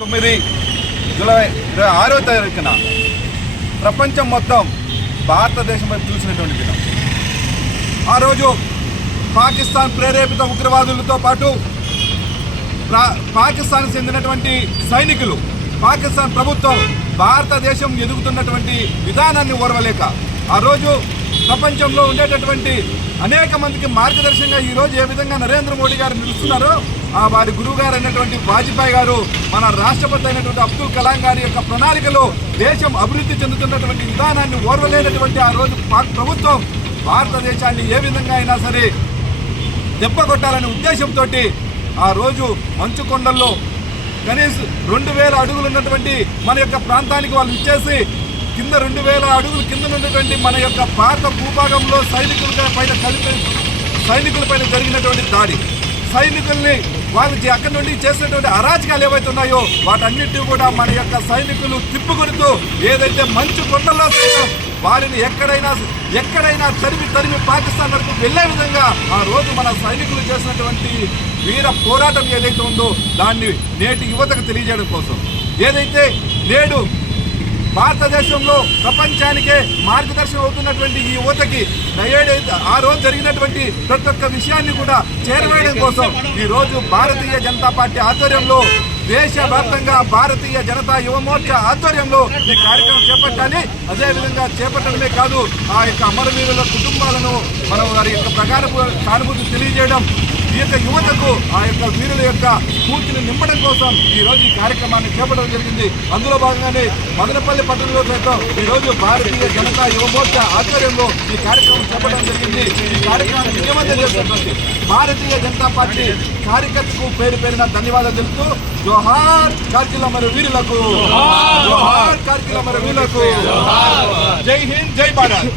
తొమ్మిది జూలై ఇరవై ఆరో తారీఖున ప్రపంచం మొత్తం భారతదేశం వైపు చూసినటువంటి దినం. ఆ రోజు పాకిస్తాన్ ప్రేరేపిత ఉగ్రవాదులతో పాటు ప్రా- పాకిస్తాన్ చెందినటువంటి సైనికులు పాకిస్తాన్ ప్రభుత్వం భారతదేశం ఎదుగుతున్నటువంటి విధానాన్ని ఓర్వలేక ఆ రోజు ప్రపంచంలో ఉండేటటువంటి అనేక మందికి మార్గదర్శకంగా ఈ రోజు ఏ విధంగా నరేంద్ర మోడీ గారు నిలుస్తున్నారో ఆ వారి గురువు గారు అయినటువంటి వాజ్పేయి గారు మన రాష్ట్రపతి అయినటువంటి అబ్దుల్ కలాం గారి యొక్క ప్రణాళికలో దేశం అభివృద్ధి చెందుతున్నటువంటి విధానాన్ని ఓర్వలేనటువంటి ఆ రోజు ప్రభుత్వం భారతదేశాన్ని ఏ విధంగా అయినా సరే దెబ్బ కొట్టాలనే ఉద్దేశంతో ఆ రోజు మంచు కొండల్లో కనీసం రెండు వేల అడుగులు ఉన్నటువంటి మన యొక్క ప్రాంతానికి వాళ్ళు ఇచ్చేసి కింద రెండు వేల అడుగులు కింద ఉన్నటువంటి మన యొక్క పాత భూభాగంలో సైనికుల పైన కలిపి సైనికుల పైన జరిగినటువంటి దాడి. సైనికుల్ని వాళ్ళు అక్కడి నుండి చేసినటువంటి అరాచకాలు ఏవైతే ఉన్నాయో వాటన్నిటి కూడా మన యొక్క సైనికులు తిప్పుకొడుతూ ఏదైతే మంచు కొండల్లో వారిని ఎక్కడైనా ఎక్కడైనా తరిమి తరిమి పాకిస్తాన్ వరకు వెళ్ళే విధంగా ఆ రోజు మన సైనికులు చేసినటువంటి వీర పోరాటం ఏదైతే ఉందో దాన్ని నేటి యువతకు తెలియజేయడం కోసం. ఏదైతే నేడు భారతదేశంలో ప్రపంచానికే మార్గదర్శనం అవుతున్నటువంటి ఈ యువతకి ఏడైతే ఆ రోజు జరిగినటువంటి ప్రతి ఒక్క విషయాన్ని కూడా చేరవేయడం కోసం ఈరోజు భారతీయ జనతా పార్టీ ఆధ్వర్యంలో దేశవ్యాప్తంగా భారతీయ జనతా యువమోర్చా ఆధ్వర్యంలో ఈ కార్యక్రమం చేపట్టాలి. అదేవిధంగా చేపట్టడమే కాదు ఆ యొక్క అమరవీరుల కుటుంబాలను మనం వారి యొక్క ప్రకారపు సానుభూతి తెలియజేయడం ఈ యొక్క యువతకు ఆ యొక్క వీరుల యొక్క పూర్తిని నింపడం కోసం ఈ రోజు ఈ కార్యక్రమాన్ని చేపట్టడం జరిగింది. అందులో భాగంగానే మదనపల్లి పట్టణంలో సైతం ఈ రోజు భారతీయ జనతా యువమోర్చా ఆధ్వర్యంలో ఈ కార్యక్రమం చేపట్టడం జరిగింది. ఈ కార్యక్రమాన్ని విజయవంతం చేసినటువంటి భారతీయ జనతా పార్టీ కార్యకర్తకు పేరు పేరున ధన్యవాదాలు తెలుపుతూ జోహార్ కార్కిల మరి వీరులకు జోహార్ కార్కిల మరి వీరులకు జై హింద్ జై భారత్.